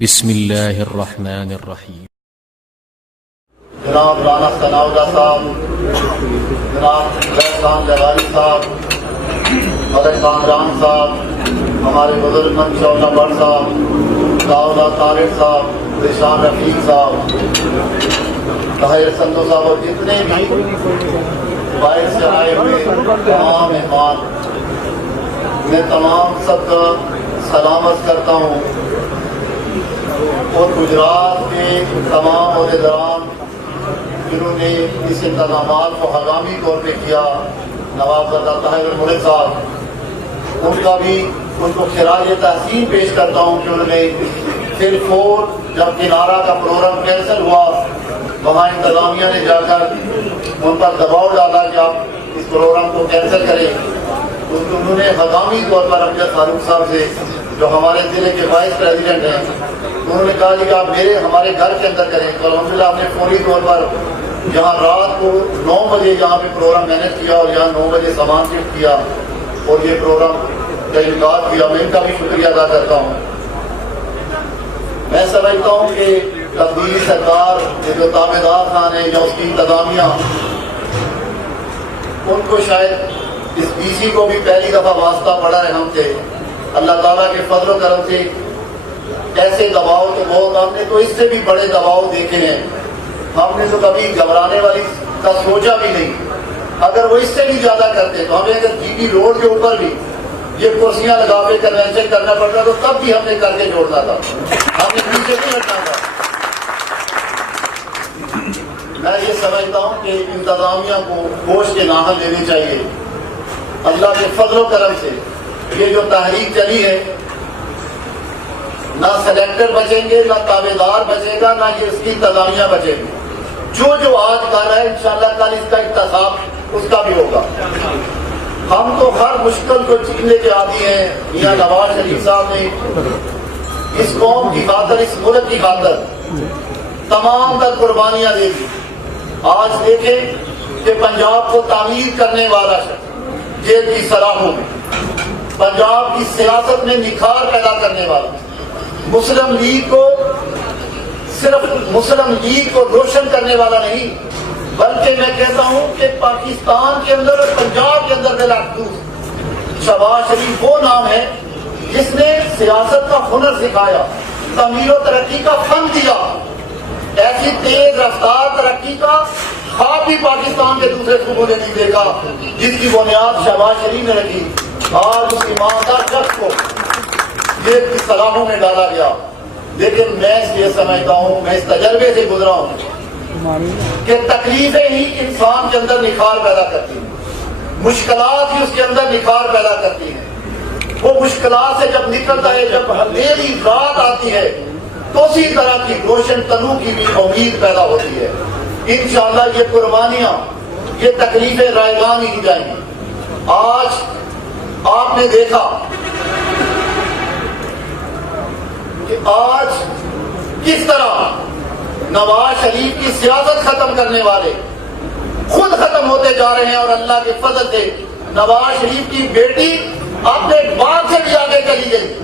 بسم اللہ الرحمن الرحیم۔ جناب رانا ثناءاللہ صاحب، جناب احسان لغاری صاحب، ملک کامران صاحب، ہمارے بزرگ مند شوکت بٹ صاحب، داؤد طارق صاحب، ذیشان رفیق صاحب، طاہر سندو صاحب اور جتنے بھی باہر سے آئے ہوئے تمام مہمان، میں تمام سب کا سلامت کرتا ہوں اور گجرات کے تمام عہدیداران جنہوں نے اس انتظامات کو ہنگامی طور پہ کیا، نواب زادہ طاہر الملک صاحب، ان کا بھی ان کو خراج تحسین پیش کرتا ہوں کہ انہوں نے پھر جب کنارہ کا پروگرام کینسل ہوا وہاں انتظامیہ نے جا کر ان پر دباؤ ڈالا کہ آپ اس پروگرام کو کینسل کریں، انہوں نے ہنگامی طور پر امجد فاروق صاحب سے جو ہمارے ضلع کے وائس پریزیڈنٹ ہیں، انہوں نے کہا کہ آپ ہمارے گھر کے اندر کریں، تو الحمدللہ ہم نے فوری طور پر یہاں رات کو 9 بجے یہاں پہ پروگرام مینیج کیا اور یہاں 9 بجے سامان شفٹ کیا اور یہ پروگرام کا انعقاد کیا۔ میں ان کا بھی شکریہ ادا کرتا ہوں۔ میں سمجھتا ہوں کہ تبدیلی سرکار کے جو تابع دار خان ہیں یا اس کی انتظامیہ، ان کو شاید اس بی سی کو بھی پہلی دفعہ واسطہ پڑا ہے ہم سے، اللہ تعالیٰ کے فضل و کرم سے ایسے دباؤ تو بہت، ہم نے تو اس سے بھی بڑے دباؤ دیکھے ہیں، ہم نے تو کبھی گھبرانے والی کا سوچا بھی نہیں، اگر وہ اس سے بھی زیادہ کرتے تو ہمیں اگر جی ٹی روڈ کے اوپر بھی یہ کرسیاں لگا کے کنونشن کرنا پڑتا تو تب بھی ہم نے کر کے چھوڑنا تھا، ہم نے پیچھے نہیں ہٹنا تھا۔ میں یہ سمجھتا ہوں کہ انتظامیہ کو ہوش کے ناخن لینے چاہیے، اللہ کے فضل و کرم سے یہ جو تحریک چلی ہے، نہ سلیکٹر بچیں گے، نہ تابع دار بچے گا، نہ یہ اس کی انتظامیہ بچے گی۔ جو آج کر رہا ہے انشاءاللہ کل اس کا احتساب اس کا بھی ہوگا۔ ہم تو ہر مشکل کو جیتنے کے عادی ہیں۔ میاں نواز شریف صاحب نے اس قوم کی خاطر، اس ملک کی خاطر تمام تر قربانیاں دے دی۔ آج دیکھیں کہ پنجاب کو تعمیر کرنے والا شخص، جیل کی سلاخوں میں پنجاب کی سیاست میں نکھار پیدا کرنے والا، مسلم لیگ کو صرف مسلم لیگ کو روشن کرنے والا نہیں، بلکہ میں کہتا ہوں کہ پاکستان کے اندر اور پنجاب کے اندر بالخصوص شہباز شریف وہ نام ہے جس نے سیاست کا ہنر سکھایا، تعمیر و ترقی کا فن دیا، ایسی تیز رفتار ترقی کا خواب بھی پاکستان کے دوسرے صوبوں نے نہیں دیکھا، جس کی بنیاد شہباز شریف نے رکھی۔ آج اس ایماندار شخص کو جیل کی سلاخوں میں ڈالا گیا، لیکن میں یہ سمجھتا ہوں، میں اس تجربے سے گزرا ہوں کہ تکلیفیں ہی انسان کے اندر نکھار پیدا کرتی ہیں، مشکلات ہی اس کے اندر نکھار پیدا کرتی ہیں۔ وہ مشکلات سے جب نکلتا ہے، جب اندھیری رات آتی ہے تو اسی طرح کی روشن طلوع کی بھی امید پیدا ہوتی ہے۔ انشاءاللہ یہ قربانیاں، یہ تکلیفیں رائگان ہی جائیں گی۔ آج آپ نے دیکھا کہ آج کس طرح نواز شریف کی سیاست ختم کرنے والے خود ختم ہوتے جا رہے ہیں، اور اللہ کے فضل سے نواز شریف کی بیٹی اپنے باپ سے بھی آگے چلی گئی۔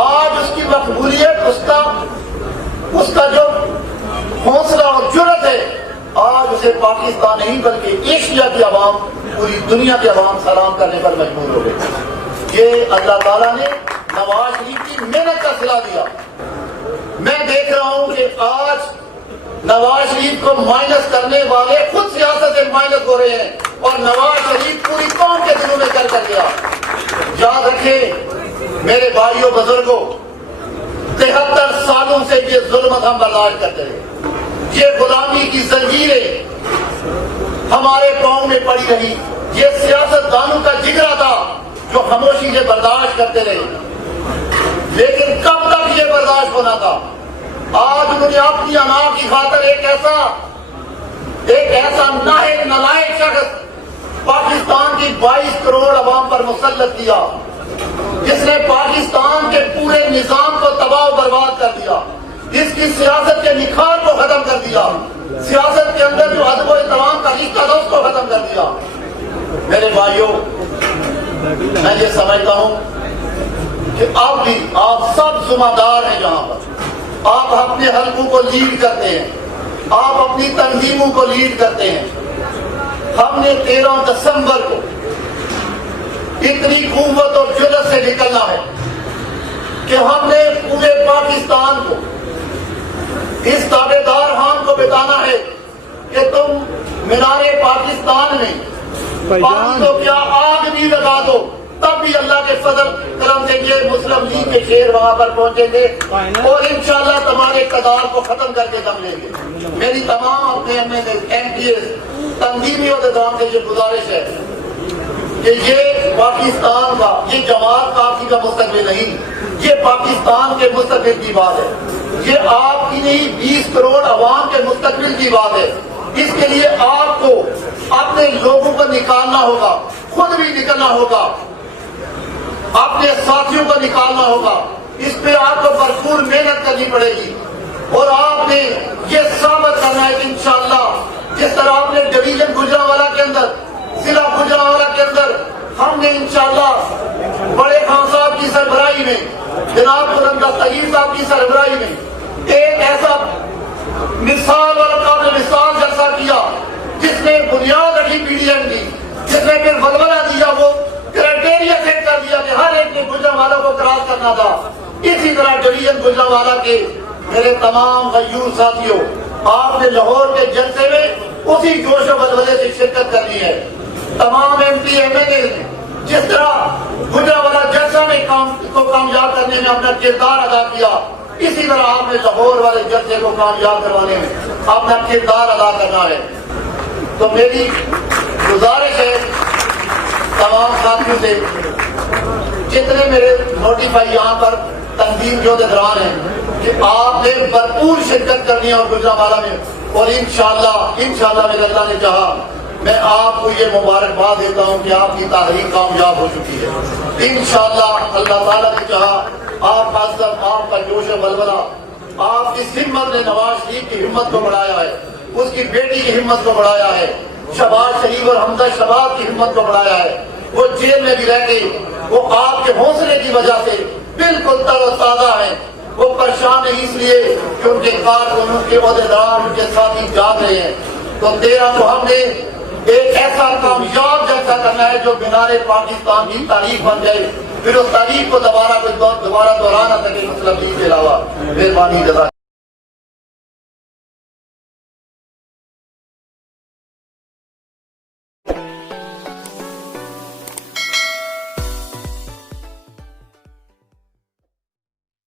آج اس کی مقبولیت، اس کا جو حوصلہ اور جرأت ہے، آج اسے پاکستان نہیں بلکہ ایشیا کی عوام، پوری دنیا کی عوام سلام کرنے پر مجبور ہو گئی۔ یہ اللہ تعالیٰ نے نواز شریف کی محنت کا صلہ دیا۔ میں دیکھ رہا ہوں کہ آج نواز شریف کو مائنس کرنے والے خود سیاست سے مائنس ہو رہے ہیں، اور نواز شریف پوری قوم کے دلوں میں کر گیا۔ یاد رکھیں میرے بھائیوں بزرگوں، 73 سالوں سے یہ ظلمت ہم برداشت کرتے رہے، یہ غلامی کی زنجیریں ہمارے قوم میں پڑی رہی، یہ سیاست دانوں کا جگرا تھا جو خاموشی سے برداشت کرتے رہے، لیکن کب تک یہ برداشت ہونا تھا؟ آج انہوں نے اپنی انا کی خاطر ایک ایسا نالائق شخص پاکستان کی 22 کروڑ عوام پر مسلط کیا، جس نے پاکستان کے پورے نظام کو تباہ و برباد کر دیا، جس کی سیاست کے نکھار کو ختم کر دیا، سیاست کے اندر جو ادب و احترام کا رشتہ تھا اس کو ختم کر دیا۔ میرے بھائیوں، میں یہ سمجھتا ہوں کہ اب بھی آپ سب ذمہ دار ہیں، جہاں پر آپ اپنے حلقوں کو لیڈ کرتے ہیں، آپ اپنی تنظیموں کو لیڈ کرتے ہیں۔ ہم نے 13 دسمبر کو اتنی قوت اور جرأت سے نکلنا ہے کہ ہم نے پورے پاکستان کو اس تابع دار خان کو بتانا ہے کہ تم مینار پاکستان میں پانی تو کیا آگ بھی لگا دو، تب بھی اللہ کے فضل کرم سے یہ مسلم لیگ کے شیر وہاں پر پہنچیں گے اور انشاءاللہ تمہارے اقتدار کو ختم کر کے دم لیں گے۔ میری تمام اپنے ایم پی ایس تنظیمی عہدیداروں سے یہ گزارش ہے کہ یہ پاکستان کا، یہ جماعت کافی کا مستقبل نہیں، یہ پاکستان کے مستقبل کی بات ہے، یہ آپ کی نہیں 20 کروڑ عوام کے مستقبل کی بات ہے۔ اس کے لیے آپ کو اپنے لوگوں کو نکالنا ہوگا، خود بھی نکلنا ہوگا، اپنے ساتھیوں کو نکالنا ہوگا، اس پہ آپ کو بھرپور محنت کرنی پڑے گی اور آپ نے یہ ثابت کرنا ہے کہ انشاءاللہ جس طرح آپ نے ڈویژن گجرانوالہ کے اندر، ضلع گجرانوالہ کے اندر ہم نے انشاءاللہ بڑے خان صاحب کی سربراہی میں، جناب قرندہ طیب صاحب کی سربراہی میں ایک ایسا مثال اور قابل مثال جلسہ کیا جس نے بنیاد رکھی پی ڈی ایم کی، جس نے پھر ولولہ دیا، وہ کرائٹیریا سیٹ کر دیا کہ ہر ایک نے گجرانوالہ کو کراس کرنا تھا۔ اسی طرح ڈویژن گجرانوالہ کے میرے تمام غیور ساتھیوں، آپ نے لاہور کے جلسے میں اسی جوش و ولولے سے شرکت کرنی ہے۔ تمام M P M L A جس طرح گجرانوالہ جلسہ میں کو کامیاب کرنے میں اپنا کردار ادا کیا، اسی طرح آپ نے لاہور والے جلسے کو کامیاب کروانے میں اپنا کردار ادا کرنا ہے۔ تو میری گزارش ہے تمام ساتھیوں سے، جتنے میرے نوٹیفائی یہاں پر تنظیم جو عہدیدار ہیں، کہ آپ نے بھرپور شرکت کرنی ہے اور گجرانوالہ میں، اور انشاءاللہ میرے اللہ نے چاہا میں آپ کو یہ مبارکباد دیتا ہوں کہ آپ کی تحریک کامیاب ہو چکی ہے۔ انشاءاللہ اللہ تعالیٰ نے چاہا آپ کا عزم، آپ کا جوش و ولولہ، آپ کی ہمت نے نواز شریف کی ہمت کو بڑھایا ہے، اس کی بیٹی کی ہمت کو بڑھایا ہے، شہباز شریف اور حمزہ شباب کی ہمت کو بڑھایا ہے۔ وہ جیل میں بھی رہ کے وہ آپ کے حوصلے کی وجہ سے بالکل تر و تازہ ہیں، وہ پریشان نہیں اس لیے کہ ان کے کارکن، ان کے عہدیدار، ان کے ساتھی جاگ رہے ہیں۔ تو 13 کو ہم نے ایک ایسا کامیاب جلسہ کرنا ہے جو مینار پاکستان کی تاریخ بن جائے، پھر اس تاریخ کو دوبارہ دہرا نہ سکے مسلم لیگ کے علاوہ۔ مہربانی جزاک